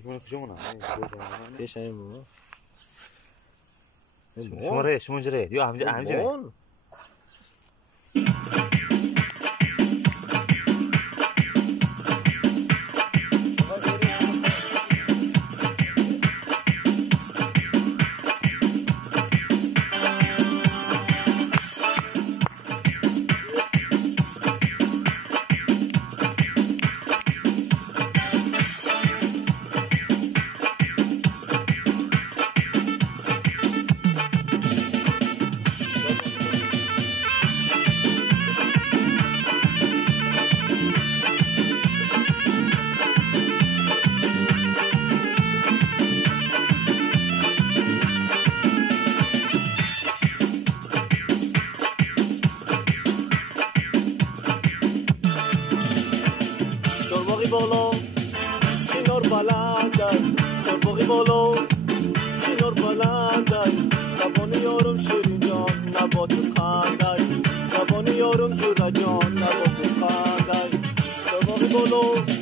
이번에 그 정도는 아니지. 대샤이 뭐. 스물에 이거 암제 بالا چینور بلندن چرباقی بالا چینور بلندن لبان یارم شیرین جان نبات خندن لبان یارم جور جان نبات خندن چرباقی بالا